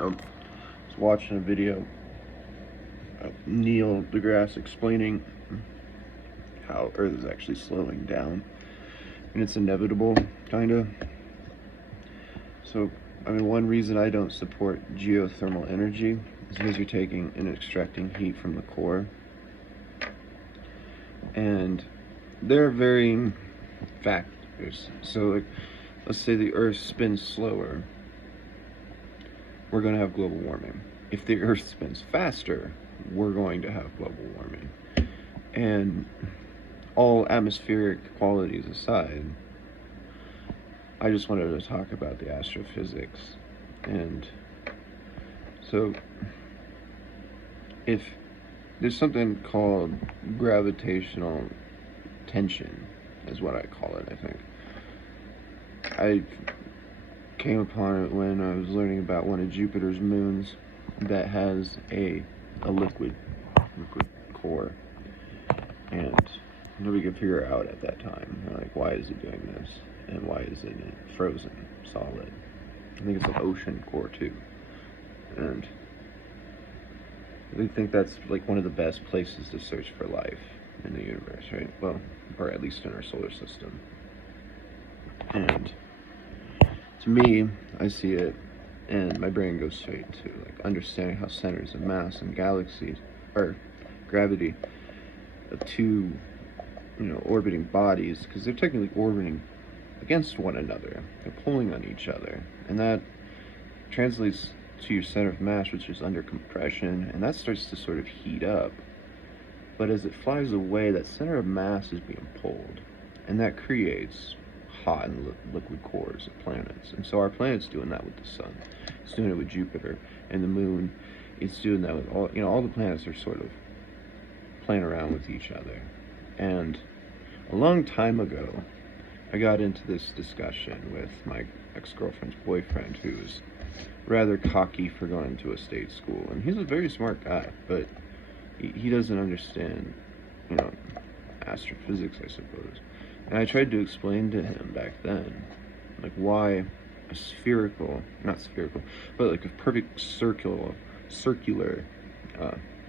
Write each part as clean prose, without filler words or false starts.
I was watching a video of Neil deGrasse explaining how Earth is actually slowing down, and it's inevitable, kind of. So, I mean, one reason I don't support geothermal energy is because you're taking and extracting heat from the core. And there are varying factors. So, like, let's say the Earth spins slower, we're going to have global warming. If the Earth spins faster, we're going to have global warming. And all atmospheric qualities aside, I just wanted to talk about the astrophysics. And so, if there's something called gravitational tension, is what I call it, I think. I came upon it when I was learning about one of Jupiter's moons that has a liquid core, and nobody could figure out at that time, like, why is it doing this, and why isn't it frozen solid? I think it's an ocean core too, and we think that's like one of the best places to search for life in the universe, right? Well, or at least in our solar system. And to me, I see it, and my brain goes straight to like understanding how centers of mass and galaxies, or gravity, of two, orbiting bodies, because they're technically orbiting against one another. They're pulling on each other, and that translates to your center of mass, which is under compression, and that starts to sort of heat up. But as it flies away, that center of mass is being pulled, and that creates hot and liquid cores of planets. And so our planet's doing that with the sun. It's doing it with Jupiter and the moon. It's doing that with all the planets are sort of playing around with each other. And a long time ago, I got into this discussion with my ex-girlfriend's boyfriend, who's rather cocky for going to a state school. And he's a very smart guy, but he doesn't understand, astrophysics, I suppose. And I tried to explain to him back then, like, why a spherical, not spherical, but like a perfect circular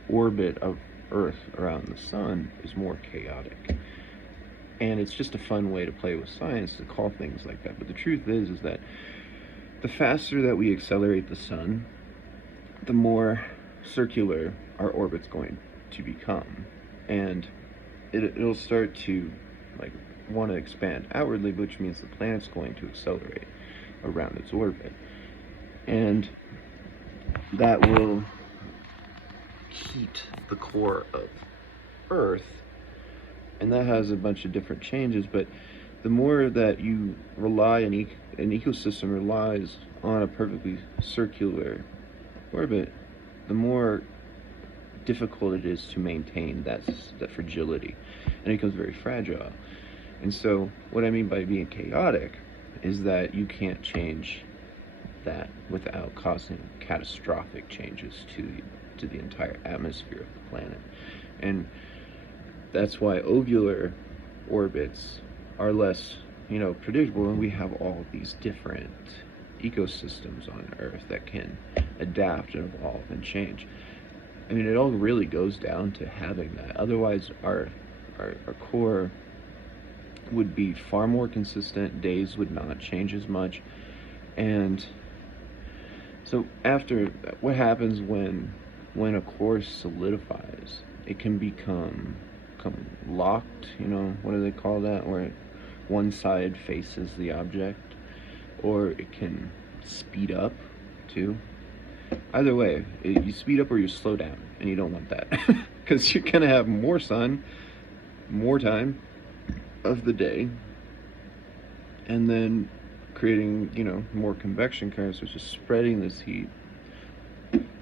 orbit of Earth around the sun is more chaotic. And it's just a fun way to play with science to call things like that. But the truth is that the faster that we accelerate the sun, the more circular our orbit's going to become. And it'll start to, like, want to expand outwardly, which means the planet's going to accelerate around its orbit. And that will heat the core of Earth, and that has a bunch of different changes. But the more that you rely on an ecosystem relies on a perfectly circular orbit, the more difficult it is to maintain that fragility, and it becomes very fragile. And so what I mean by being chaotic is that you can't change that without causing catastrophic changes to the entire atmosphere of the planet. And that's why ovular orbits are less, predictable, and we have all these different ecosystems on Earth that can adapt and evolve and change. I mean, it all really goes down to having that. Otherwise, our core would be far more consistent, days would not change as much. And so after, what happens when a core solidifies, it can become locked, what do they call that, where one side faces the object, or it can speed up too. Either way, you speed up or you slow down, and you don't want that, because you're gonna have more sun, more time of the day, and then creating, more convection currents, which is spreading this heat.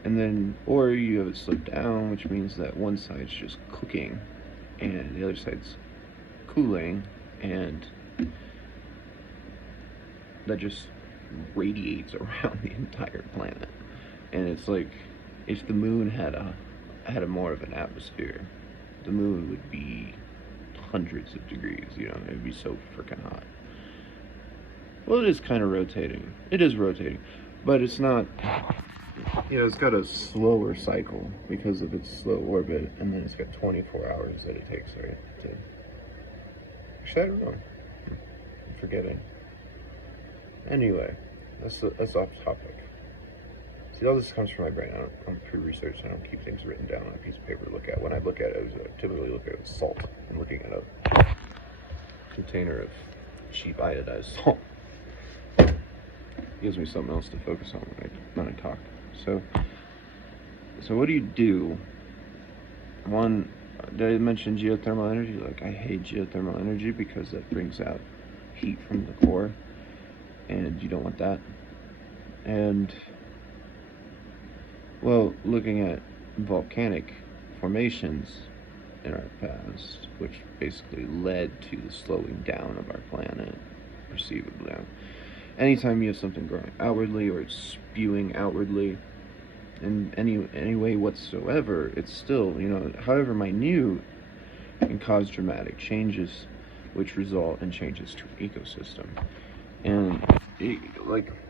And then, or you have it slowed down, which means that one side's just cooking and the other side's cooling, and that just radiates around the entire planet. And it's like, if the moon had a more of an atmosphere, the moon would be hundreds of degrees, it'd be so freaking hot. Well, it is kind of rotating. It is rotating, but it's not Yeah, it's got a slower cycle because of its slow orbit, and then it's got 24 hours that it takes, right? To... Actually, I don't know. I'm forgetting. Anyway, that's off topic. See, all this comes from my brain. I'm pre-researched. I don't keep things written down on a piece of paper to look at. When I look at it, I typically look at salt. I'm looking at a container of cheap iodized salt. It gives me something else to focus on when I talk. So what do you do? One, did I mention geothermal energy? Like, I hate geothermal energy because that brings out heat from the core, and you don't want that. And, well, looking at volcanic formations in our past, which basically led to the slowing down of our planet, perceivably. Anytime you have something growing outwardly or it's spewing outwardly in any way whatsoever, it's still, however minute, can cause dramatic changes, which result in changes to an ecosystem. And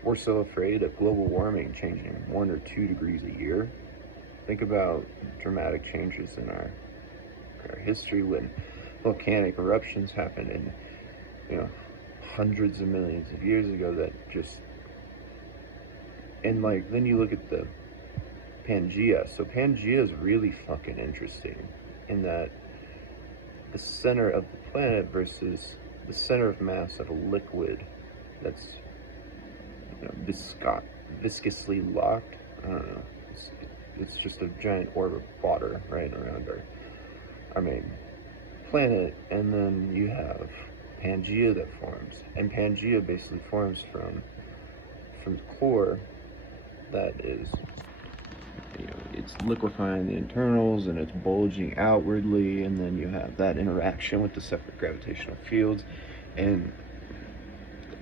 we're so afraid of global warming changing 1 or 2 degrees a year. Think about dramatic changes in our history when volcanic eruptions happened in hundreds of millions of years ago. That just, and then you look at the Pangea. So Pangea is really fucking interesting in that the center of the planet versus the center of mass of a liquid that's viscously locked. I don't know. It's just a giant orb of water right around our main planet, and then you have Pangea that forms, and Pangea basically forms from the core that is, it's liquefying the internals and it's bulging outwardly, and then you have that interaction with the separate gravitational fields, and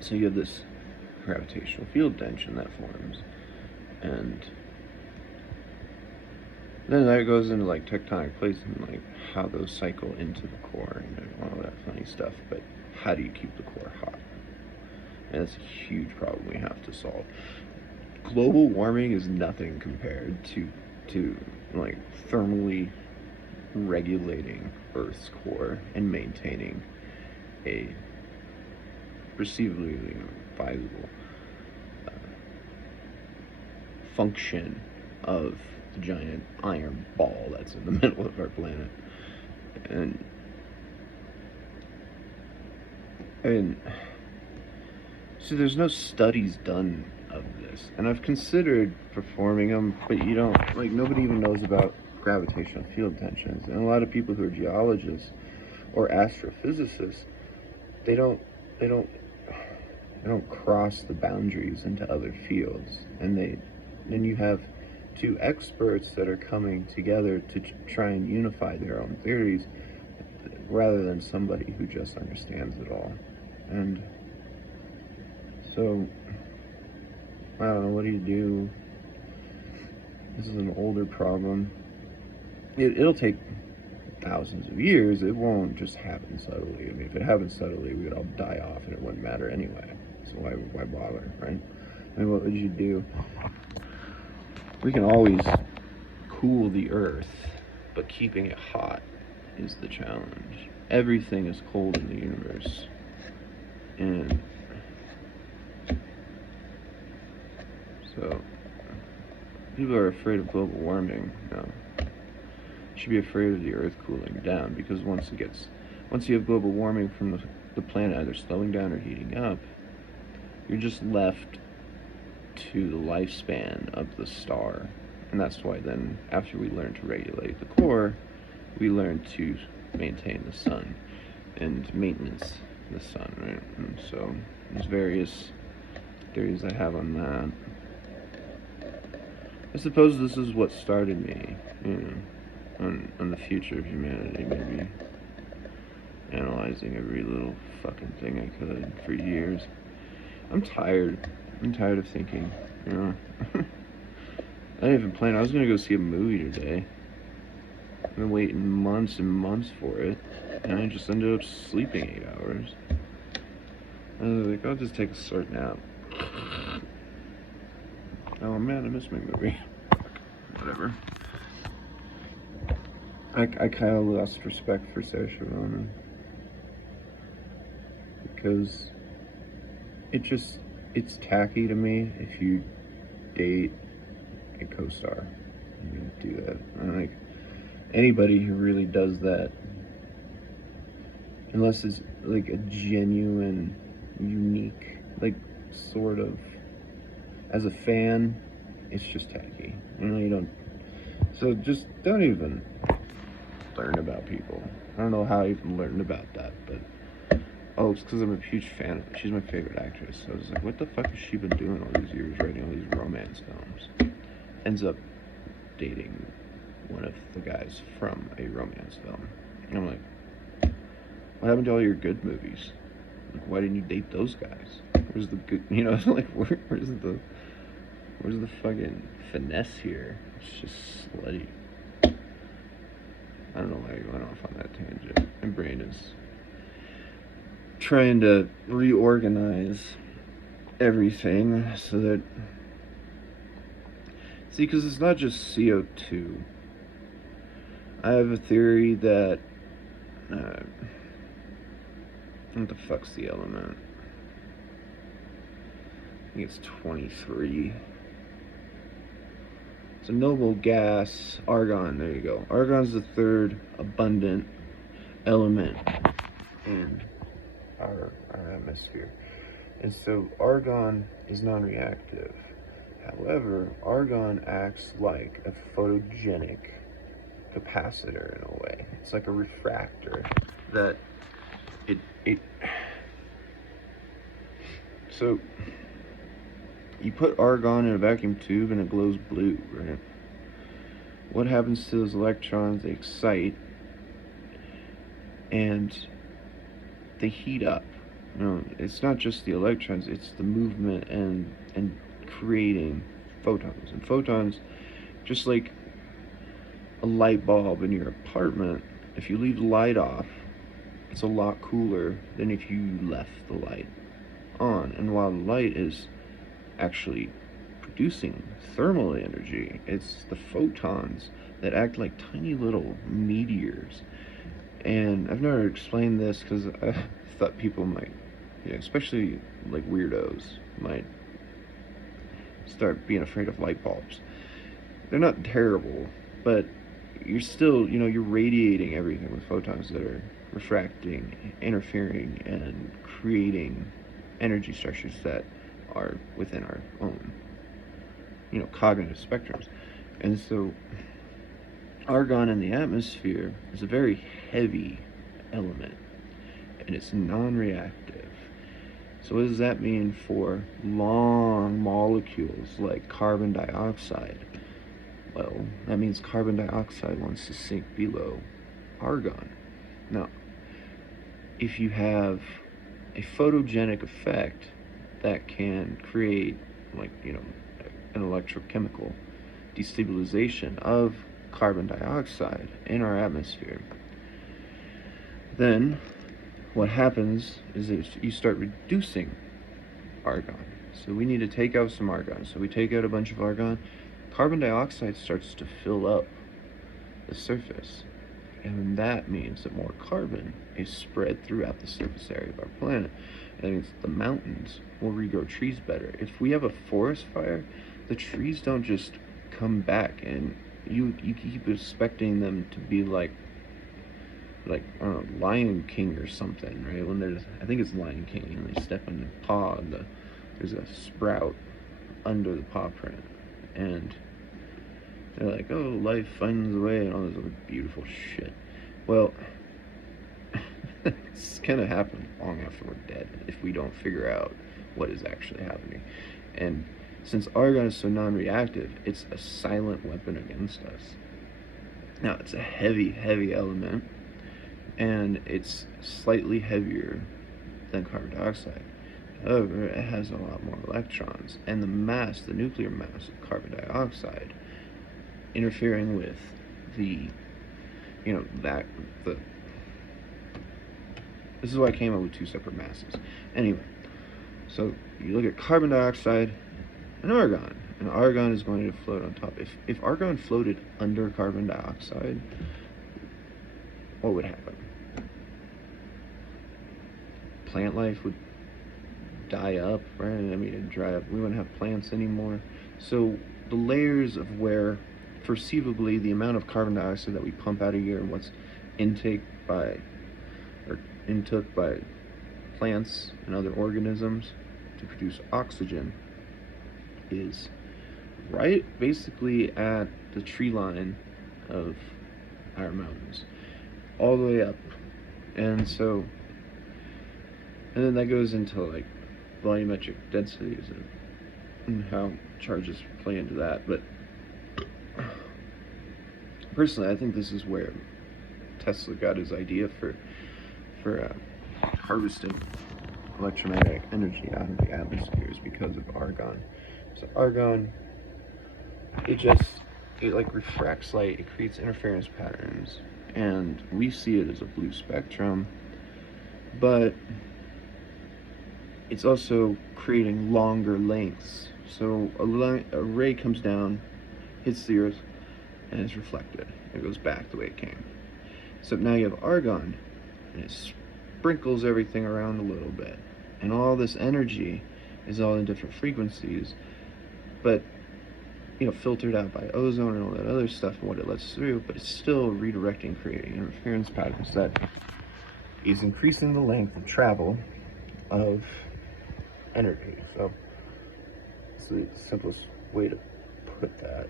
so you have this gravitational field tension that forms, and then that goes into tectonic plates and how those cycle into the core and all that funny stuff. But how do you keep the core hot? And that's a huge problem we have to solve. Global warming is nothing compared to thermally regulating Earth's core and maintaining a perceivably viable function of the giant iron ball that's in the middle of our planet. And so there's no studies done of this, and I've considered performing them, but nobody even knows about gravitational field tensions, and a lot of people who are geologists or astrophysicists, they don't cross the boundaries into other fields, and then you have two experts that are coming together to try and unify their own theories rather than somebody who just understands it all. And so I don't know, what do you do? This is an older problem. It'll take thousands of years. It won't just happen subtly. I mean, if it happened subtly, we would all die off and it wouldn't matter anyway. So why bother, right? I mean, what would you do? We can always cool the Earth, but keeping it hot is the challenge. Everything is cold in the universe. And so people are afraid of global warming. No. You should be afraid of the Earth cooling down, because once you have global warming from the planet either slowing down or heating up, you're just left to the lifespan of the star. And that's why then, after we learn to regulate the core, we learn to maintain the sun and maintenance the sun, right? And so there's various theories I have on that. I suppose this is what started me, on the future of humanity, maybe analyzing every little fucking thing I could for years. I'm tired of thinking, I didn't even plan. I was gonna go see a movie today. I've been waiting months and months for it, and I just ended up sleeping 8 hours. I was like, I'll just take a short nap. Oh man, I missed my movie. Whatever. I kind of lost respect for Saoirse Ronan because it's tacky to me if you date a co-star. You do that. And like anybody who really does that, unless it's like a genuine, unique, like sort of, as a fan, it's just tacky. You don't. So just don't even learn about people. I don't know how I even learned about that, but oh, it's because I'm a huge fan of her. She's my favorite actress. So I was like, what the fuck has she been doing all these years, writing all these romance films? Ends up dating one of the guys from a romance film. And I'm like, what happened to all your good movies? Like, why didn't you date those guys? Where's the good, like, where's the fucking finesse here? It's just slutty. I don't know why you went off on that tangent. My brain is trying to reorganize everything so that... See, because it's not just CO2. I have a theory that... what the fuck's the element? I think it's 23. It's a noble gas, argon, there you go. Argon's the third abundant element in our atmosphere. And so argon is non-reactive. However, argon acts like a photogenic capacitor in a way. It's like a refractor that so you put argon in a vacuum tube and it glows blue, right? What happens to those electrons? They excite and they heat up. It's not just the electrons, it's the movement and creating photons. And photons, just like a light bulb in your apartment, if you leave the light off, it's a lot cooler than if you left the light on. And while the light is actually producing thermal energy, it's the photons that act like tiny little meteors. And I've never explained this because I thought people might, especially like weirdos, might start being afraid of light bulbs. They're not terrible, but you're still, you're radiating everything with photons that are refracting, interfering, and creating energy structures that are within our own, cognitive spectrums. And so argon in the atmosphere is a very heavy element, and it's non-reactive. So what does that mean for long molecules like carbon dioxide? Well, that means carbon dioxide wants to sink below argon. Now, if you have a photogenic effect that can create, an electrochemical destabilization of carbon dioxide in our atmosphere, then what happens is that you start reducing argon. So we need to take out some argon. So we take out a bunch of argon. Carbon dioxide starts to fill up the surface. And that means that more carbon is spread throughout the surface area of our planet. That means the mountains will regrow trees better. If we have a forest fire, the trees don't just come back, and you keep expecting them to be like I don't know, Lion King or something, right? When there's, I think it's Lion King, and they step in the paw, and there's a sprout under the paw print, and they're like, oh, life finds a way, and all this other beautiful shit. Well, it's gonna happen long after we're dead if we don't figure out what is actually happening. And since argon is so non-reactive, it's a silent weapon against us. Now, it's a heavy, heavy element, and it's slightly heavier than carbon dioxide. However, it has a lot more electrons, and the nuclear mass of carbon dioxide, interfering with this is why I came up with two separate masses. Anyway, so you look at carbon dioxide and argon. and argon is going to float on top. If argon floated under carbon dioxide, what would happen? Plant life would die up, right? I mean, it'd dry up. We wouldn't have plants anymore. So the layers of where, perceivably, the amount of carbon dioxide that we pump out a year and what's intook by plants and other organisms to produce oxygen is right basically at the tree line of our mountains, all the way up. And then that goes into like volumetric densities and how charges play into that. But personally, I think this is where Tesla got his idea for harvesting electromagnetic energy out of the atmosphere, is because of argon. So argon, it like refracts light, it creates interference patterns, and we see it as a blue spectrum, but it's also creating longer lengths. So a ray comes down, hits the earth, and is reflected. It goes back the way it came. So now you have argon, and it sprinkles everything around a little bit. And all this energy is all in different frequencies, but filtered out by ozone and all that other stuff and what it lets through, but it's still redirecting, creating interference patterns that is increasing the length of travel of energy. So it's the simplest way to put that.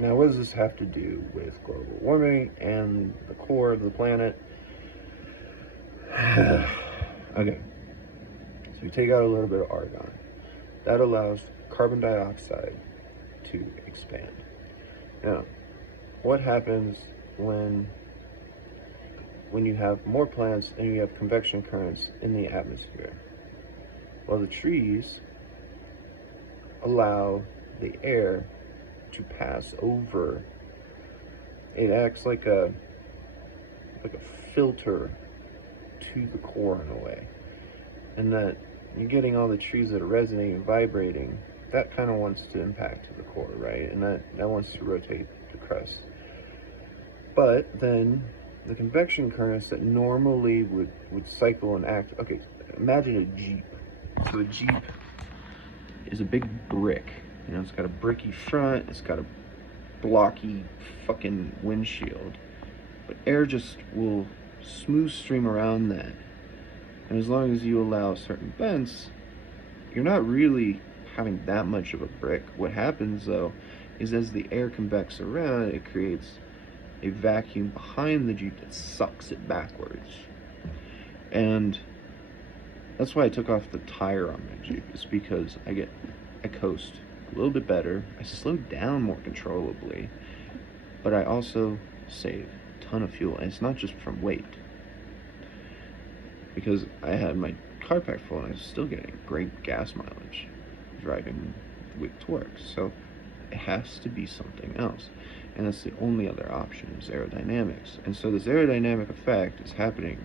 Now, what does this have to do with global warming and the core of the planet? Okay, so we take out a little bit of argon. That allows carbon dioxide to expand. Now, what happens when you have more plants and you have convection currents in the atmosphere? Well, the trees allow the air to pass over. It acts like a filter to the core in a way, and that you're getting all the trees that are resonating and vibrating. That kind of wants to impact to the core, right? And that wants to rotate the crust. But then the convection currents that normally would cycle and act. Okay, imagine a Jeep. So a Jeep is a big brick. It's got a bricky front, it's got a blocky fucking windshield. But air just will smooth stream around that. And as long as you allow certain vents, you're not really having that much of a brick. What happens though is as the air convects around, it creates a vacuum behind the Jeep that sucks it backwards. And that's why I took off the tire on my Jeep, is because I coast a little bit better, I slow down more controllably, but I also save a ton of fuel. And it's not just from weight, because I had my car pack full and I was still getting great gas mileage driving with torque. So it has to be something else, and that's the only other option, is aerodynamics. And so this aerodynamic effect is happening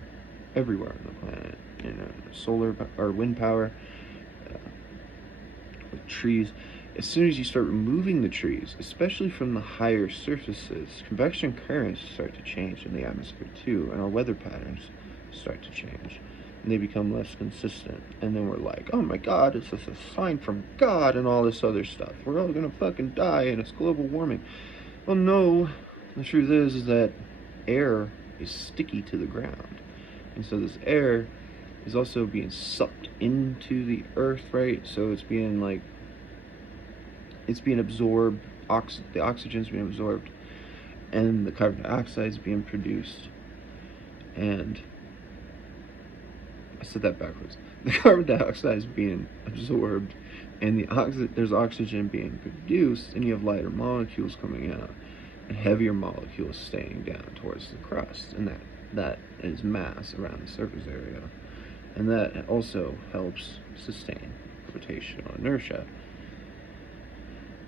everywhere on the planet, solar or wind power, with trees. As soon as you start removing the trees, especially from the higher surfaces, convection currents start to change in the atmosphere too, and our weather patterns start to change, and they become less consistent. And then we're like, oh my god, it's just a sign from God and all this other stuff. We're all gonna fucking die and it's global warming. Well, no, the truth is that air is sticky to the ground. And so this air is also being sucked into the earth, right? So it's being absorbed, the oxygen's being absorbed, and the carbon dioxide is being produced. And I said that backwards. The carbon dioxide is being absorbed, and there's oxygen being produced, and you have lighter molecules coming out, and heavier molecules staying down towards the crust, and that is mass around the surface area. And that also helps sustain gravitational inertia.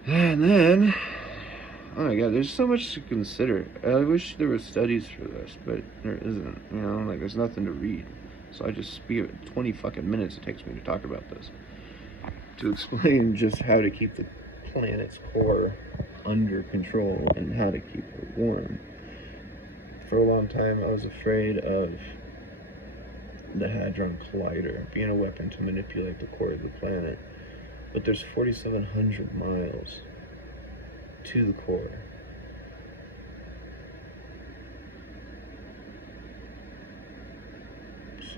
And then, oh my god, there's so much to consider. I wish there were studies for this, but there isn't. There's nothing to read. So I just speak it 20 fucking minutes it takes me to talk about this, to explain just how to keep the planet's core under control and how to keep it warm. For a long time, I was afraid of the Hadron Collider being a weapon to manipulate the core of the planet. But there's 4,700 miles to the core.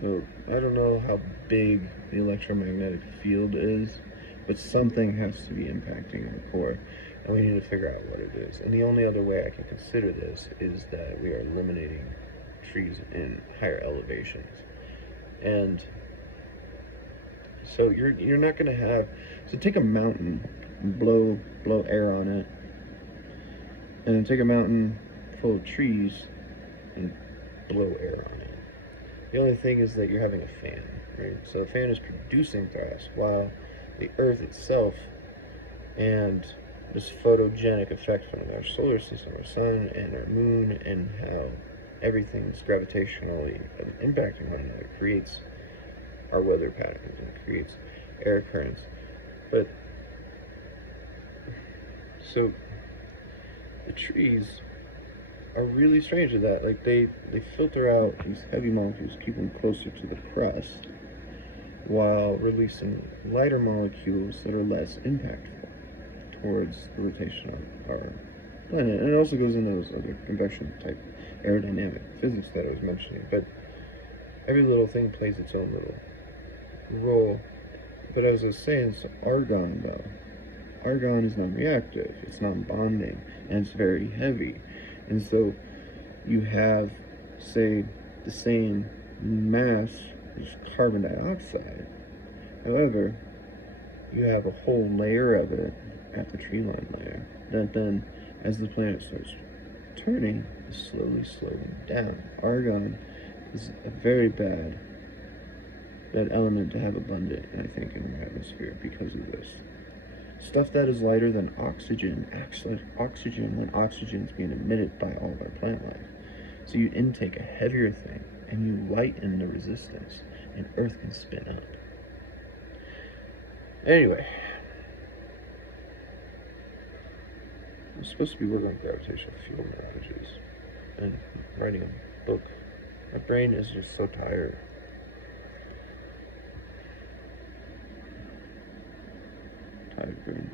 So I don't know how big the electromagnetic field is, but something has to be impacting the core, and we need to figure out what it is. And the only other way I can consider this is that we are eliminating trees in higher elevations. And so you're not going to have, so take a mountain and blow air on it, and then take a mountain full of trees and blow air on it. The only thing is that you're having a fan, right? So the fan is producing thrust, while the Earth itself and this photogenic effect from our solar system, our sun and our moon, and how everything's gravitationally impacting one another creates our weather patterns and creates air currents. But so the trees are really strange to that. Like they filter out these heavy molecules, keep them closer to the crust, while releasing lighter molecules that are less impactful towards the rotation of our planet. And it also goes into those other convection type aerodynamic physics that I was mentioning. But every little thing plays its own little role. But as I was saying, so argon though. Argon is non-reactive, it's non-bonding, and it's very heavy. And so you have, say, the same mass as carbon dioxide. However, you have a whole layer of it at the tree line layer that then, as the planet starts turning, is slowly slowing down. Argon is a very bad element to have abundant, I think, in our atmosphere because of this. Stuff that is lighter than oxygen acts like oxygen when oxygen is being emitted by all of our plant life. So you intake a heavier thing and you lighten the resistance, and Earth can spin up. Anyway, I'm supposed to be working on gravitational field mirages and writing a book. My brain is just so tired. Tired brain.